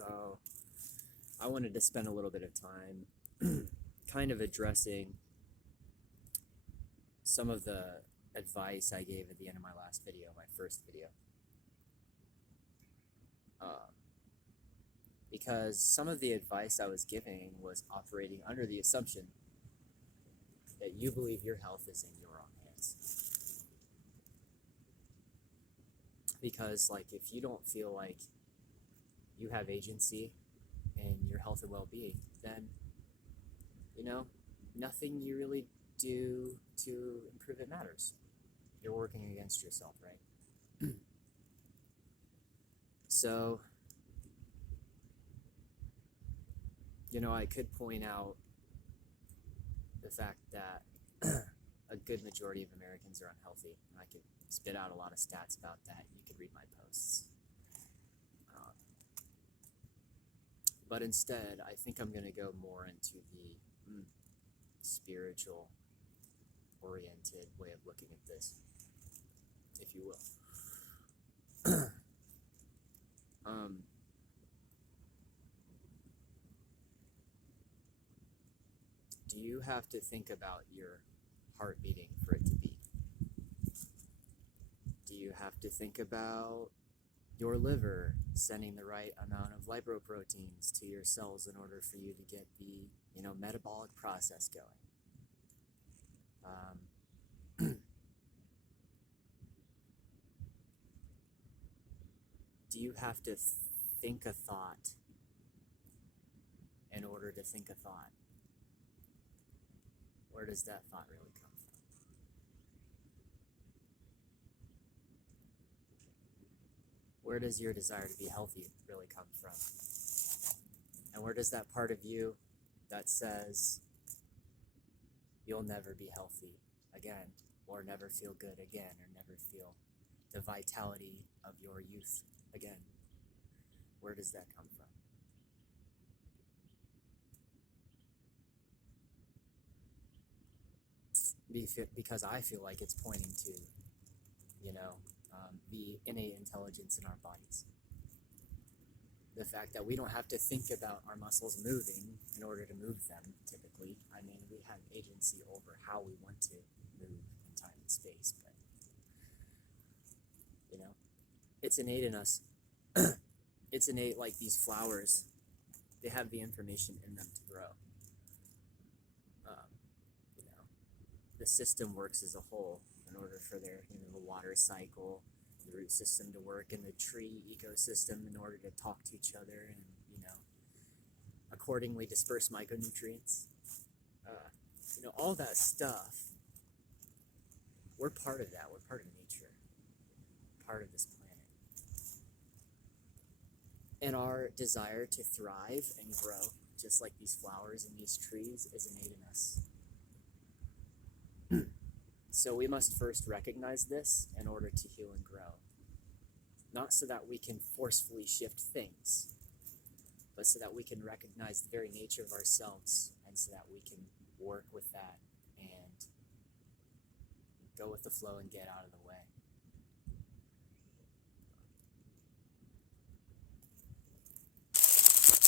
So I wanted to spend a little bit of time kind of addressing some of the advice I gave at the end of my last video, my first video. Because some of the advice I was giving was operating under the assumption that you believe your health is in your own hands. Because, like, if you don't feel like you have agency in your health and well-being, then, nothing you really do to improve it matters. You're working against yourself, right? So, I could point out the fact that a good majority of Americans are unhealthy, and I could spit out a lot of stats about that. You could read my posts. But instead, I think I'm going to go more into the spiritual oriented way of looking at this, if you will. Do you have to think about your heart beating for it to beat? Do you have to think about your liver sending the right amount of lipoproteins to your cells in order for you to get the, metabolic process going? Do you have to think a thought in order to think a thought? Where does that thought really come from? Where does your desire to be healthy really come from? And where does that part of you that says you'll never be healthy again, or never feel good again, or never feel the vitality of your youth again, where does that come from? Because I feel like it's pointing to, the innate intelligence in our bodies. The fact that we don't have to think about our muscles moving in order to move them, typically. I mean, we have agency over how we want to move in time and space, but, it's innate in us. It's innate, like these flowers. They have the information in them to grow. The system works as a whole in order for their, the water cycle, the root system to work, and the tree ecosystem in order to talk to each other and, accordingly disperse micronutrients. All that stuff, we're part of that. We're part of nature, part of this planet. And our desire to thrive and grow, just like these flowers and these trees, is innate in us. So we must first recognize this in order to heal and grow. Not so that we can forcefully shift things, but so that we can recognize the very nature of ourselves, and so that we can work with that and go with the flow and get out of the way.